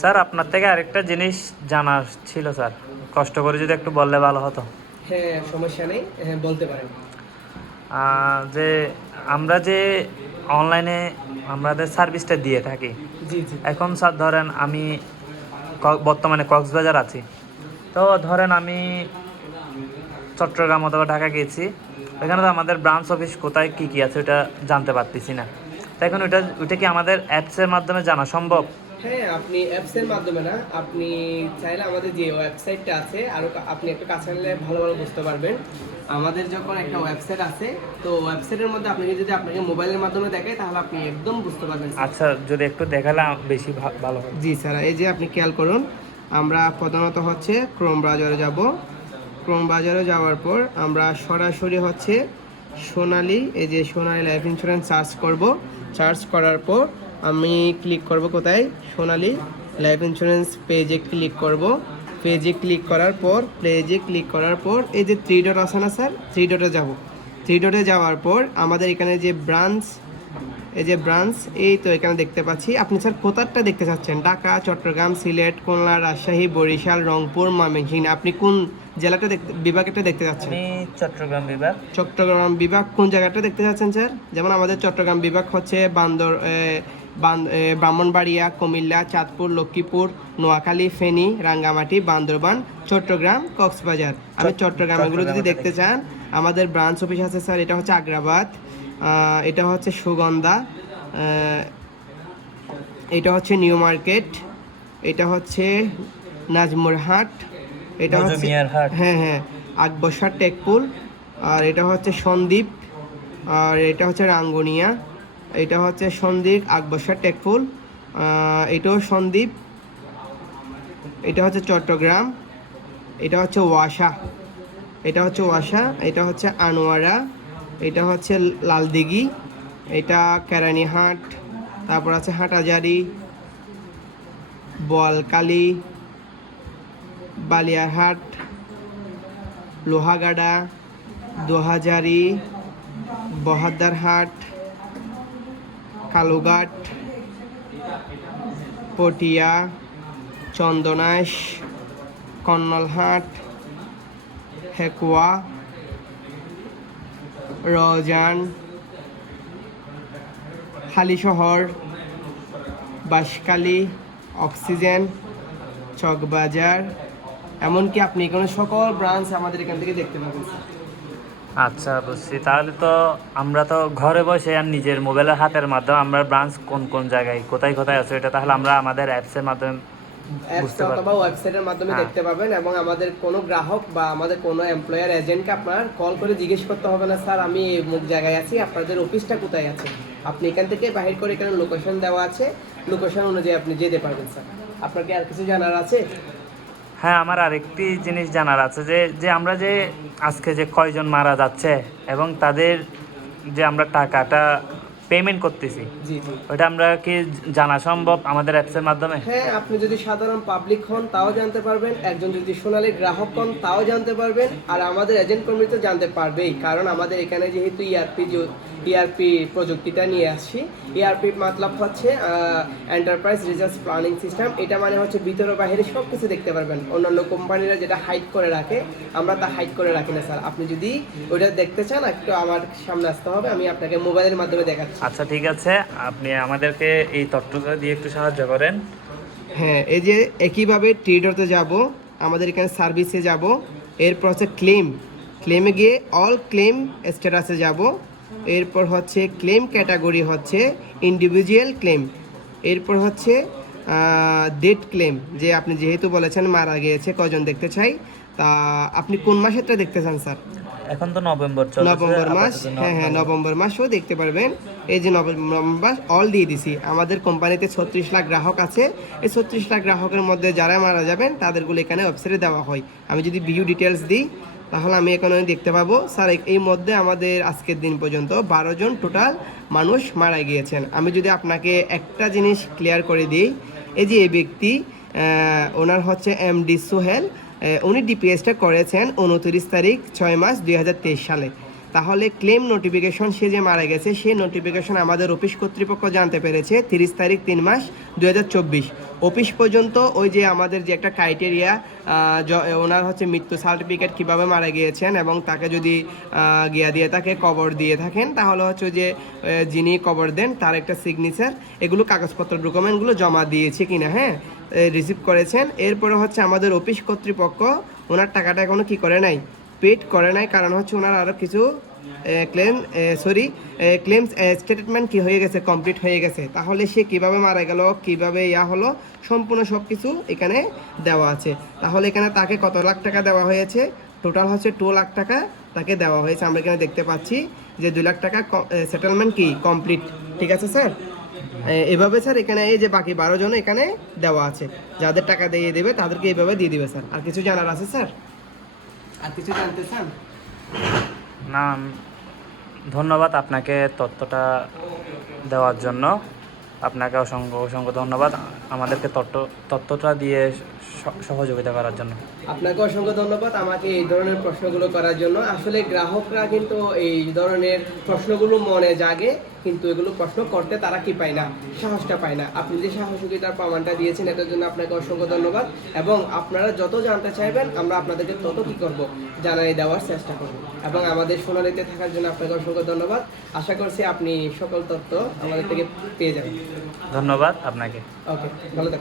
Sir আপনার থেকে আরেকটা জিনিস জানার ছিল স্যার, কষ্ট করে যদি একটু বললে ভালো হতো। হ্যাঁ, সমস্যা নেই, হ্যাঁ বলতে পারেন। যে আমরা যে অনলাইনে আমাদের সার্ভিসটা দিয়ে থাকি, জি জি। এখন স্যার ধরেন আমি বর্তমানে কক্সবাজার আছি, তো ধরেন আমি চট্টগ্রাম অথবা ঢাকা গেছি, ওইখানে তো আমাদের ব্রাঞ্চ অফিস কোথায় কী কী আছে ওটা জানতে পারতেছি না। তো এখন ওইটা কি আমাদের অ্যাপসের মাধ্যমে জানা সম্ভব? হ্যাঁ, আপনি অ্যাপসের মাধ্যমে না, আপনি চাইলে আমাদের যে ওয়েবসাইটটা আছে আরও আপনি একটু কাছে আনলে ভালোভাবে বুঝতে পারবেন। আমাদের যখন একটা ওয়েবসাইট আছে, তো ওয়েবসাইটের মধ্যে আপনাকে যদি আপনাকে মোবাইলের মাধ্যমে দেখায় তাহলে আপনি একদম বুঝতে পারবেন স্যার। আচ্ছা, যদি একটু দেখালে বেশি ভালো হয়। জি স্যার, এই যে আপনি খেয়াল করুন, আমরা প্রধানত হচ্ছে ক্রোম ব্রাউজারে যাব। ক্রোম ব্রাউজারে যাওয়ার পর আমরা সরাসরি হচ্ছে সোনালী, এই যে সোনালী লাইফ ইন্স্যুরেন্স সার্চ করব। সার্চ করার পর আমি ক্লিক করব কোথায়, সোনালী লাইফ ইন্স্যুরেন্স পেজে ক্লিক করব। পেজে ক্লিক করার পর এই যে থ্রি ডট আছে না স্যার, থ্রি ডটে যাব। থ্রি ডটে যাওয়ার পর আমাদের এখানে যে ব্রাঞ্চ, এই যে ব্রাঞ্চ, এই তো এখানে দেখতে পাচ্ছি। আপনি স্যার কোথাটা দেখতে চাচ্ছেন? ঢাকা, চট্টগ্রাম, সিলেট, খুলনা, রাজশাহী, বরিশাল, রংপুর, ময়মনসিংহ, আপনি কোন জেলাটা বিভাগটা দেখতে চাচ্ছেন? আমি চট্টগ্রাম বিভাগ। চট্টগ্রাম বিভাগ কোন জায়গাটা দেখতে চাচ্ছেন স্যার? যেমন আমাদের চট্টগ্রাম বিভাগ হচ্ছে ব্রাহ্মণবাড়িয়া, কুমিল্লা, চাঁদপুর, লক্ষ্মীপুর, নোয়াখালী, ফেনী, রাঙ্গামাটি, বান্দরবান, চট্টগ্রাম, কক্সবাজার। আমি চট্টগ্রাম এগুলো যদি দেখতে চান, আমাদের ব্রাঞ্চ অফিস আছে স্যার, এটা হচ্ছে আগ্রাবাদ, এটা হচ্ছে সুগন্ধা, এটা হচ্ছে নিউ মার্কেট, এটা হচ্ছে নাজমুরহাট, এটা হচ্ছে হ্যাঁ হ্যাঁ আকবসার টেকপুর, আর এটা হচ্ছে সন্দ্বীপ, আর এটা হচ্ছে রাঙ্গুনিয়া, এটা হচ্ছে সন্দ্বীপ আকবসার টেকপুর, এটাও সন্দ্বীপ, এটা হচ্ছে চট্টগ্রাম, এটা হচ্ছে ওয়াসা, এটা হচ্ছে আনোয়ারা, এটা হচ্ছে লালদিঘি, এটা কেরানীহাট, তারপর আছে হাটাজারি, বোয়ালকালী, বালিয়ারহাট, লোহাগাড়া, দোহাজারি, বহাদ্দারহাট, কালুঘাট, পটিয়া, চন্দনাইশ, কন্নলহাট, হেকুয়া, রজান, হালিশহর, বাঁশখালী, অক্সিজেন, চকবাজার, এমনকি আপনি এখানে সকল ব্রাঞ্চ আমাদের এখান থেকে দেখতে পাবেন। আচ্ছা, বুঝছি। তাহলে তো আমরা তো ঘরে বসে আর নিজের মোবাইলের হাতের মাধ্যমে আমরা ব্রাঞ্চ কোন কোন জায়গায় কোথায় কোথায় আছে এটা তাহলে আমরা আমাদের অ্যাপসের মাধ্যমে অ্যাপস বুঝতে পারবো। অথবা ওয়েবসাইটের মাধ্যমে হ্যাঁ। দেখতে পাবেন, এবং আমাদের কোনো গ্রাহক বা আমাদের কোনো এমপ্লয়ার এজেন্টকে আপনার কল করে জিজ্ঞেস করতে হবে না, স্যার আমি অমুক জায়গায় আছি, আপনাদের অফিসটা কোথায় আছে। আপনি এখান থেকে বাহির করে এখানে লোকেশন দেওয়া আছে, লোকেশন অনুযায়ী আপনি যেতে পারবেন স্যার। আপনার কি আর কিছু জানার আছে? হ্যাঁ, আমার আরেকটি জিনিস জানার আছে যে যে আমরা যে আজকে যে কয়জন মারা যাচ্ছে এবং তাদের যে আমরা টাকাটা পেমেন্ট করতেছি, জি জি। ওটা আমরা কি জানা সম্ভব আমাদের অ্যাপসের মাধ্যমে? হ্যাঁ, আপনি যদি সাধারণ পাবলিক হন তাও জানতে পারবেন, একজন যদি সোনালী গ্রাহক হন তাও জানতে পারবেন, আর আমাদের এজেন্ট কর্মী তো জানতে পারবেই, কারণ আমাদের এখানে যেহেতু ইআরপি প্রযুক্তিটা নিয়ে আসছি। ইআরপি মতলব হচ্ছে এন্টারপ্রাইজ রিসার্চ প্ল্যানিং সিস্টেম। এটা মানে হচ্ছে ভিতরে বাইরে সব কিছু দেখতে পারবেন। অন্যান্য কোম্পানিরা যেটা হাইড করে রাখে, আমরা তা হাইড করে রাখি না স্যার। আপনি যদি ওইটা দেখতে চান একটু আমার সামনে আসতে হবে, আমি আপনাকে মোবাইলের মাধ্যমে দেখাচ্ছি। আচ্ছা, ঠিক আছে, আপনি আমাদেরকে এই তথ্যটা দিয়ে একটু সাহায্য করেন। হ্যাঁ, এই যে একইভাবে ট্রেডারতে যাব, আমাদের এখানে সার্ভিসে যাব, এরপর হচ্ছে ক্লেমে গিয়ে অল ক্লেম স্ট্যাটাসে যাব, এরপর হচ্ছে ক্লেম ক্যাটাগরি হচ্ছে ইন্ডিভিজুয়াল ক্লেম, এরপর হচ্ছে ডেট ক্লেম, যে আপনি যেহেতু বলেছেন মারা গিয়েছে কজন দেখতে চাই, তা আপনি কোন মাসেরটা দেখতে চান স্যার? এখন তো নভেম্বর চলছে, নভেম্বর মাস, আপাতত হ্যাঁ হ্যাঁ নভেম্বর মাসও দেখতে পারবেন। এই যে নভেম্বর মাস অল দিয়ে দিছি। আমাদের কোম্পানিতে 36 লাখ গ্রাহক আছে। এই 36 লাখ গ্রাহকের মধ্যে যারা মারা যাবেন তাদেরগুলো এখানে ওয়েবসাইটে দেওয়া হয়। আমি যদি ভিউ ডিটেলস দিই তাহলে আমি এখানে দেখতে পাবো স্যার এই মধ্যে আমাদের আজকের দিন পর্যন্ত 12 জন টোটাল মানুষ মারা গিয়েছেন। আমি যদি আপনাকে একটা জিনিস ক্লিয়ার করে দিই, এই যে এই ব্যক্তি, ওনার হচ্ছে এমডি সোহেল, উনি ডিপিএসটা করেছেন 29 তারিখ 6 মাস 2023 সালে। তাহলে ক্লেম নোটিফিকেশন, সে যে মারা গেছে সেই নোটিফিকেশন আমাদের অফিস কর্তৃপক্ষ জানতে পেরেছে 30 তারিখ 3 মাস 2024। অফিস পর্যন্ত ওই যে আমাদের যে একটা ক্রাইটেরিয়া, ওনার হচ্ছে মৃত্যু সার্টিফিকেট কিভাবে মারা গিয়েছেন এবং তাকে যদি গিয়া দিয়ে থাকে কবর দিয়ে থাকেন, তাহলে হচ্ছে যে যিনি কবর দেন তার একটা সিগনেচার, এগুলো কাগজপত্র ডকুমেন্টগুলো জমা দিয়েছে কিনা, হ্যাঁ, রিসিভ করেছেন। এরপরে হচ্ছে আমাদের অফিস কর্তৃপক্ষ ওনার টাকাটা এখনো কি করে নাই, পেড করে নাই, কারণ হচ্ছে ওনার আরও কিছু ক্লেমস স্টেটমেন্ট কি হয়ে গেছে, কমপ্লিট হয়ে গেছে। তাহলে সে কিভাবে মারা গেল, কিভাবে হলো, সম্পূর্ণ সব কিছু এখানে দেওয়া আছে। তাহলে এখানে তাকে কত লাখ টাকা দেওয়া হয়েছে, টোটাল হচ্ছে 2 লাখ টাকা তাকে দেওয়া হয়েছে। আমরা এখানে দেখতে পাচ্ছি যে 2 লাখ টাকা সেটেলমেন্ট কি কমপ্লিট। ঠিক আছে স্যার, এভাবে স্যার এখানে এই যে বাকি 12 জন এখানে দেওয়া আছে, যাদের টাকা দিয়ে দেবে তাদেরকে এইভাবে দিয়ে দিবে স্যার। আর কিছু জানার আছে স্যার? আর কিছু জানতে চান? না, ধন্যবাদ আপনাকে তথ্যটা দেওয়ার জন্য। আপনাকে অসংখ্য অসংখ্য ধন্যবাদ আমাদেরকে তথ্যটা দিয়ে সহযোগিতা করার জন্য। আপনাকে অসংখ্য ধন্যবাদ আমাকে এই ধরনের প্রশ্নগুলো করার জন্য। আসলে গ্রাহকরা কিন্তু এই ধরনের প্রশ্নগুলো মনে জাগে, কিন্তু এগুলো প্রশ্ন করতে তারা কি পায় না, সাহসটা পায় না। আপনি যে সাহসিকতার প্রমাণটা দিয়েছেন এটার জন্য আপনাকে অসংখ্য ধন্যবাদ। এবং আপনারা যত জানতে চাইবেন আমরা আপনাদেরকে তত কি করব, জানাই দেওয়ার চেষ্টা করব। এবং আমাদের সোনালীতে থাকার জন্য আপনাকে অসংখ্য ধন্যবাদ। আশা করছি আপনি সকল তথ্য আমাদের থেকে পেয়ে যাবেন। ধন্যবাদ আপনাকে। ওকে, ভালো থাকবেন।